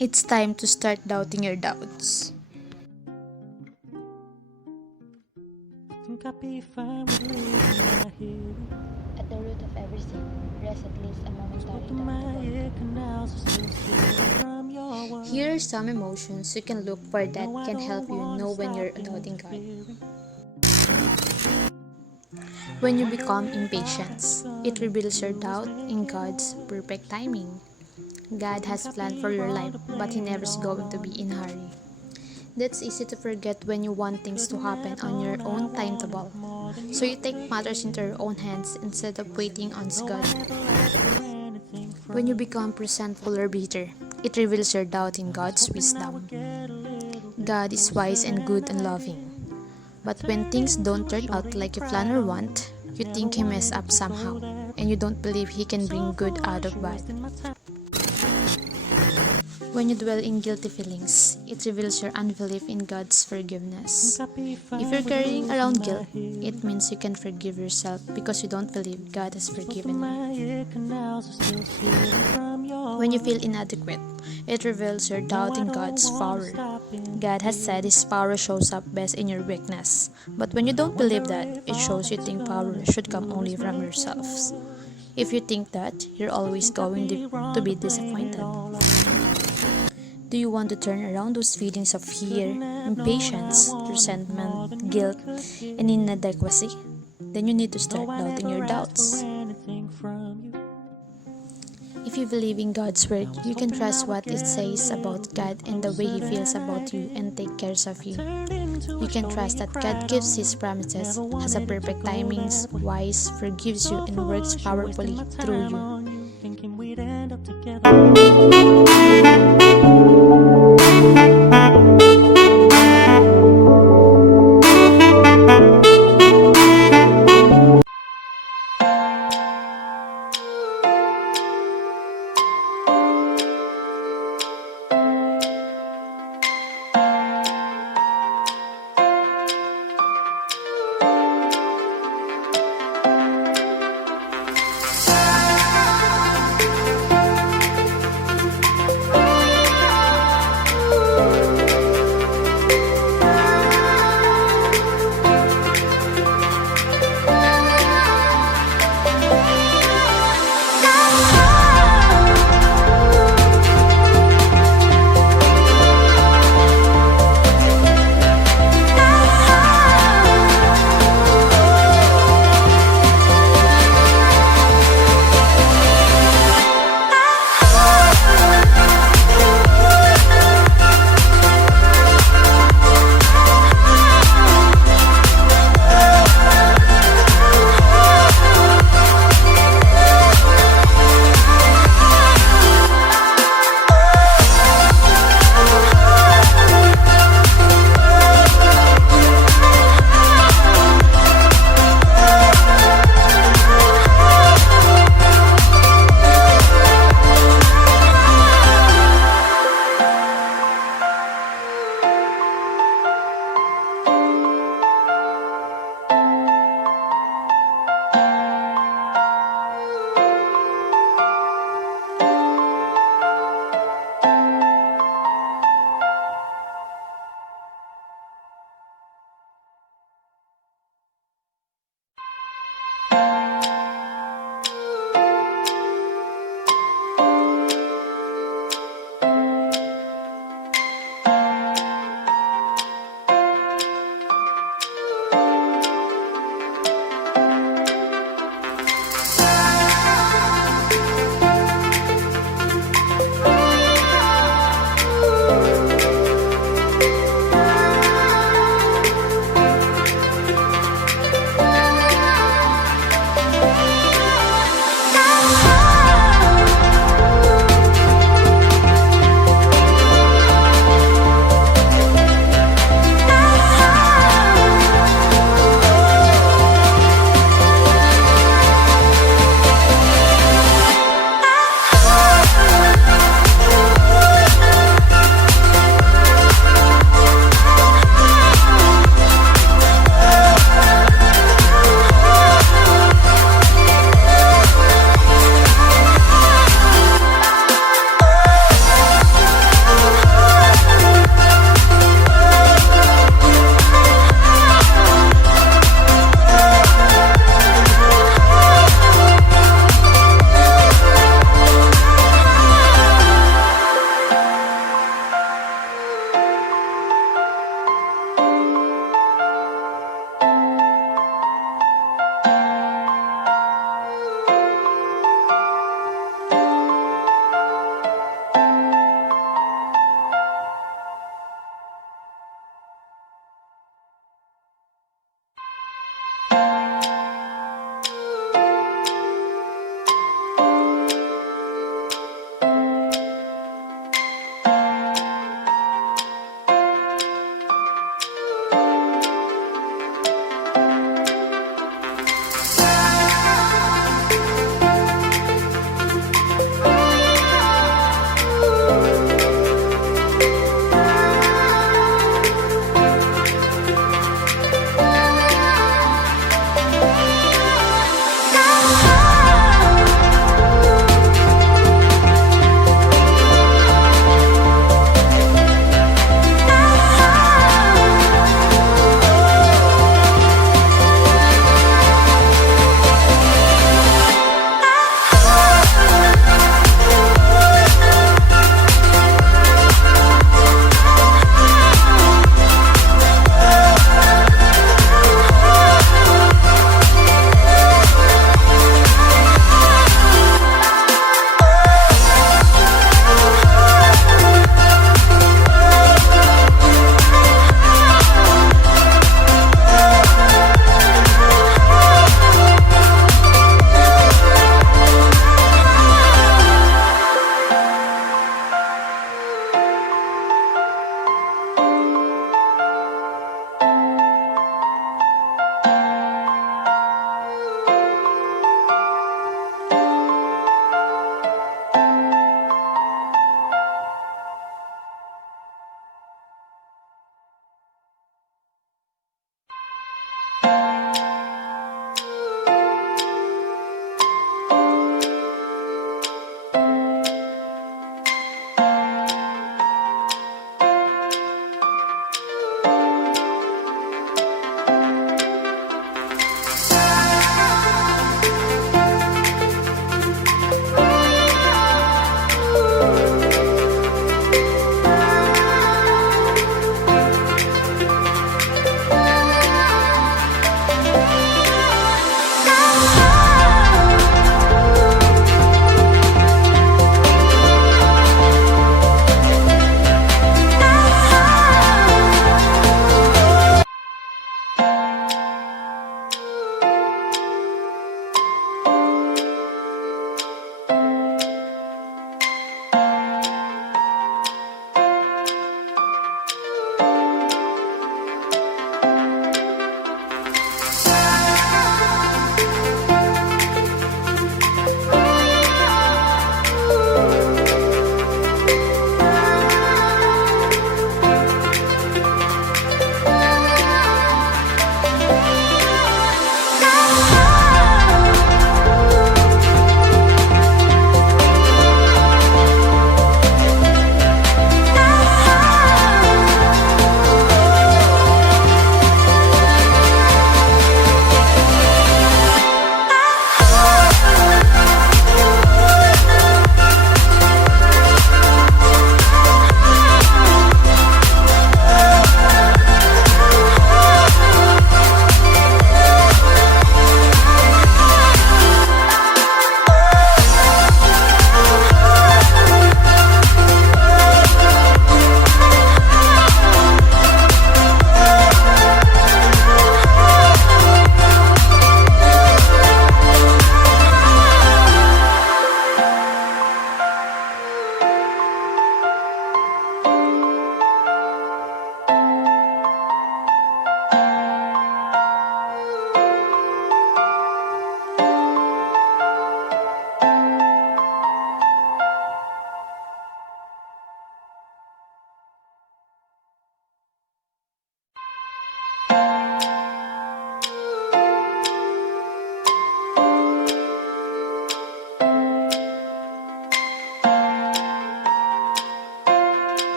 It's time to start doubting your doubts. Think I'd be fine with living right here. At the root of everything rests at least a momentary Open my doubt. ear canals are still searing from your words. Here are some emotions you can look for that No, I can don't help you wanna know when you're stop doubting God. interfering. When you become impatient, it reveals your doubt in God's perfect timing. God has planned for your life, but He never is going to be in a hurry. That's easy to forget when you want things to happen on your own timetable. So you take matters into your own hands instead of waiting on God. When you become resentful or bitter, it reveals your doubt in God's wisdom. God is wise and good and loving. But when things don't turn out like you plan or want, you think He messed up somehow, and you don't believe He can bring good out of bad. When you dwell in guilty feelings, it reveals your unbelief in God's forgiveness. If you're carrying around guilt, it means you can forgive yourself because you don't believe God has forgiven you. When you feel inadequate, it reveals your doubt in God's power. God has said His power shows up best in your weakness. But when you don't believe that, it shows you think power should come only from yourselves. If you think that, you're always going to be disappointed. Do you want to turn around those feelings of fear, impatience, resentment, guilt, and inadequacy? Then you need to start doubting your doubts. If you believe in God's word, you can trust what it says about God and the way He feels about you and take care of you. You can trust that God gives His promises, has a perfect timings, wise, forgives you, and works powerfully through you.